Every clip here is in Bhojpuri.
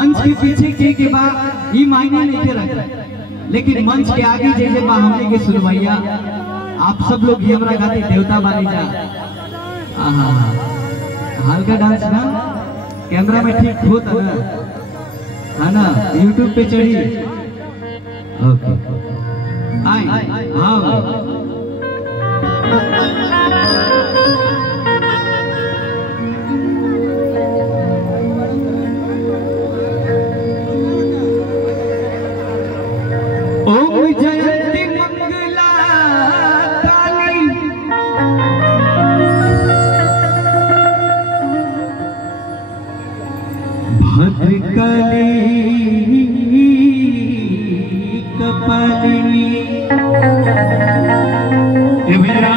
मंच के पीछे के बाद ये मायने नहीं के रखा, लेकिन मंच के आगे जैसे बा हमने के सुनवैया आप सब लोग ही हमरा खातिर देवता बानी जा। हल्का डांस ना कैमरा में ठीक होता ना, है ना, यूट्यूब पे चढ़ी। ओके आई हाँ जयंती मंगला काली भद्रकाली कपालिनी। ये भैया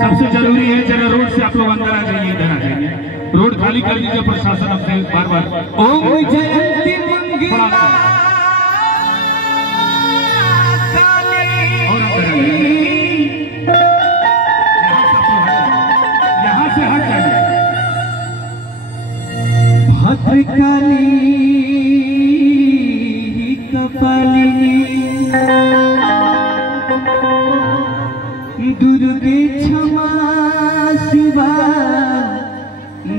सबसे जरूरी है, जरा रोड से आप लोग अंदर आ जाइए, इधर आ जाइए, रोड खाली कर दीजिए प्रशासन अपने बार बार। ओम जयंती मंगला भद्रकाली कपालिनी दुर्गे क्षमा शिवा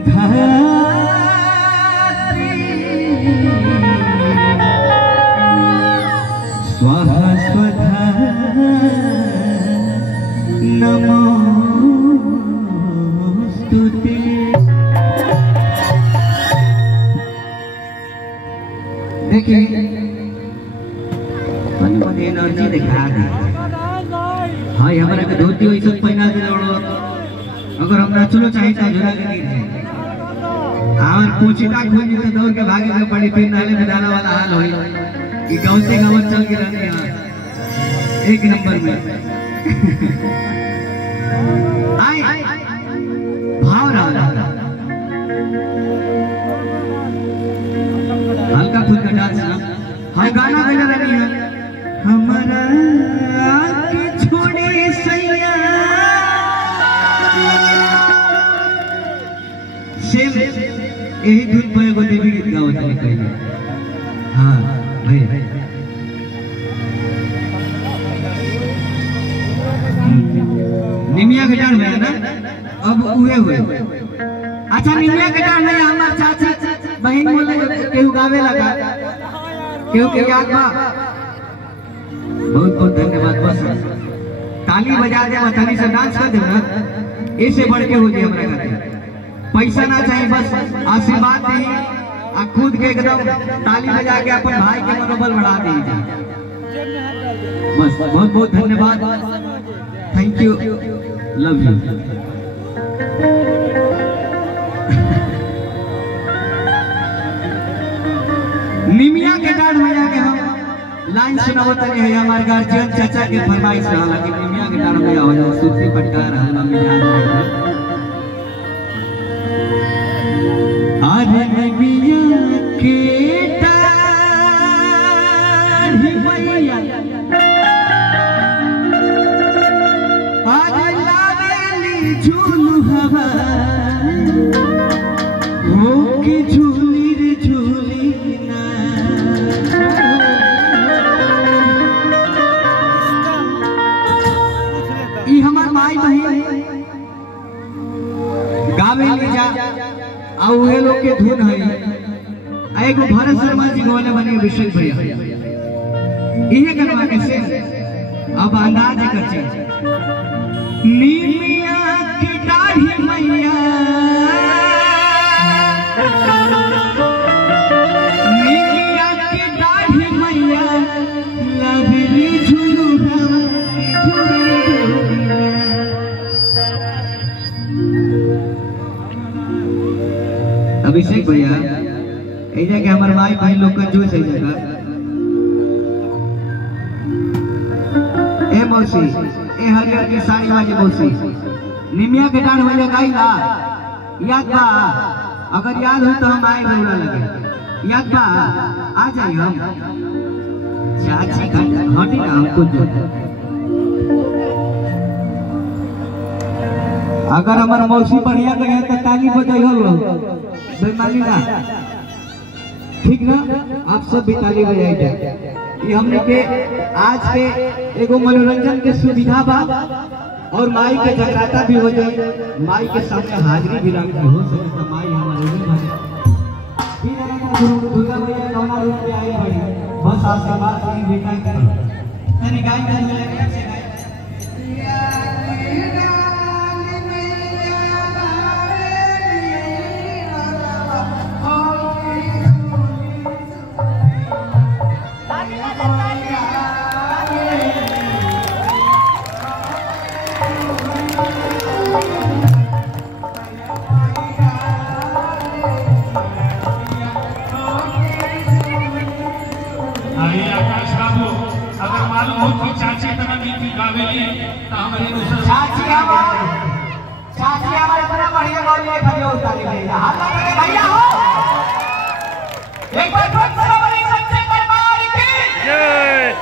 धात्री स्वाहा स्वधा नमोस्तुते। देखिए मन एनर्जी दिखा दी। हाँ हमारा के धोती वैसे पहना दे, अगर हम चलो चाहे झुरा के गिर जाए और पूछता खोज तो दौड़ के भागे के पड़ी, फिर नाले में डाला वाला हाल होई कि गाँव से गाँव चल के रहने एक नंबर में। आई भाव रहा हल्का फुल्का डांस ना, हम गाना बजा रही है हमारा के छोड़े सैया सेम यही धुन पर एगो देवी गीत गावत है पहले। हाँ भाई निमिया के डांस में ना अब उहे हुए। अच्छा निमिया के डांस में हमार चाची बहन बोले केहू गावे लगा, केहू के याद बा। बहुत बहुत धन्यवाद, बस ताली बजा दे बतानी से डांस कर दे ना, इससे बढ़ के हो जाए हमरा खातिर। पैसा ना चाहिए, बस आशीर्वाद दी आ खुद के एकदम ताली बजा के अपन भाई के मनोबल बढ़ा दीजिए। बस बहुत बहुत धन्यवाद, थैंक यू, लव यू। निमिया के डांस बजा के हम लाइन सुनावत है। हमारे गार्जियन चाचा के फरमाइश रहा कि निमिया के डांस बजा हो जाए, सूफी पटकार हल्ला मिजाज अरे निमिया के डांस भैया अरे लावेली झूलू हवा हो के झूली रे झूली ना। ई हमार माई बहन गावे ले जा आ उहे लोग के धुन है। एगो भरत शर्मा जी गवाले बने अभिषेक भैया, इहे गनवा के से अब अंदाज कर चीज निमिया की दाढ़ी मैया अभिषेक भैया ऐजा के हमारे माई भाई लोग का जो सही जगह ए मौसी ए हरियर की साड़ी वाली मौसी निमिया के डांड भैया गाई ना याद बा? अगर याद हो तो हम आए रौला लगे, याद बा? आ जाए हम चाची हटी ना हमको जो। अगर हमारा मौसी बढ़िया गए तो ताली बजाई हो बेमानी ना ठीक ना? आप सब भी ताली बजाइए। ये हमने के आज के एगो मनोरंजन के सुविधा बा और माई के जगराता भी हो जाए, माई के सामने हाजिरी भी लगे हो सके तो माई हमारे दुर्गा मैया कौना रूप में आई बड़ी बस आशीर्वाद की बेटा की तनी गाय कर ले अगर मालूम हो कि चाची तना गीत गावेली तो हमारे चाची हमारे बड़ा बढ़िया बोलिए खजो उतारी भैया हल्ला करे भैया हो एक बार जोर से बोलिए सच्चे दरबार की जय।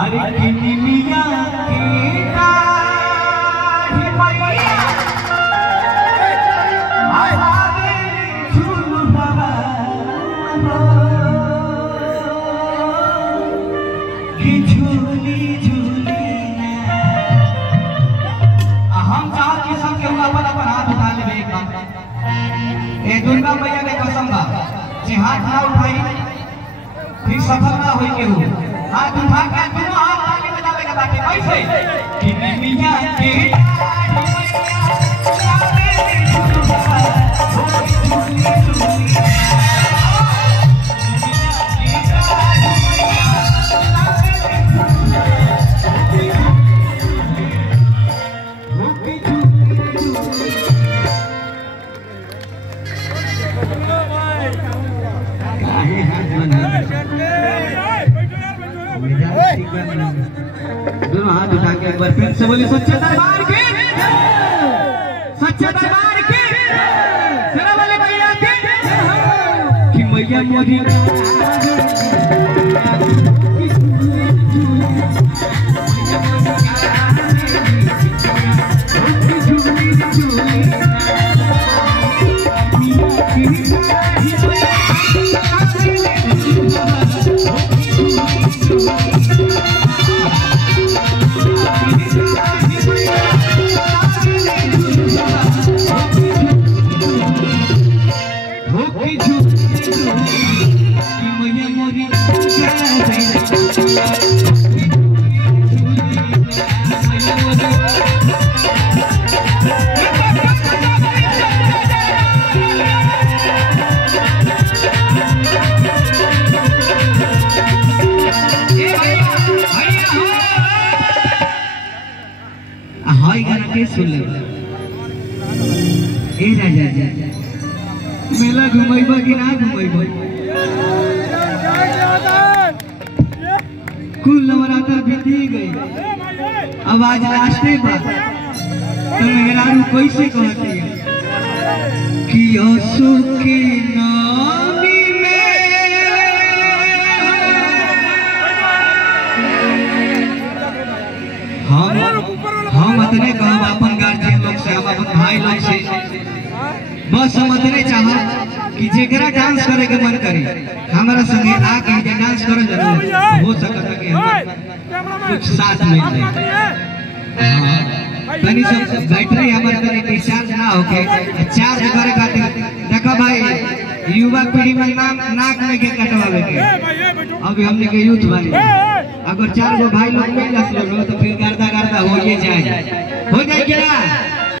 अरे किनी मिया की दाढ़ी मैया आवे झूलू बाबा झूली झूली हम चाहत कि सबके अपन अपन हाथ उठा लेबे एक बार ए दुर्गा मैया के कसम बा जे हाथ ना उठाई फिर सफल ना होई केहू हाथ उठा के दोनों हाथ आगे बढ़ावे के बाटे कैसे कि मिया के दोनों हाथ उठा के एक बार फिर से बोलिए सच्चे दरबार की सच्चे दरबार की सेना वाले भैया की कि मैया मोदी सुन ले ए राजा जी मेला घुमाइबा कि ना घुमाइबा कुल नवरात्र बीती गई अब आज लास्ट बा तो मेहरारू कैसे कहती है कि अशोक के नामी में हम अतने कहब अपन गार्जियन लोग से हम अपन भाई लोग से बस हम अतने चाहब कि जेकरा डांस करे के मन करे हमारा संगे आके जे डांस करे जरूर हो सकता कि हम कुछ साथ मिल जाए तनी सब बैटरी हमारे तरह डिस्चार्ज ना होके चार्ज करे खातिर देखो भाई युवा पीढ़ी में नाक में के कटवावे के अभी हमने के यूथ भाई अगर 4 गो भाई लोग मिल जाए तो फिर गर्दा गर्दा हो जाए क्या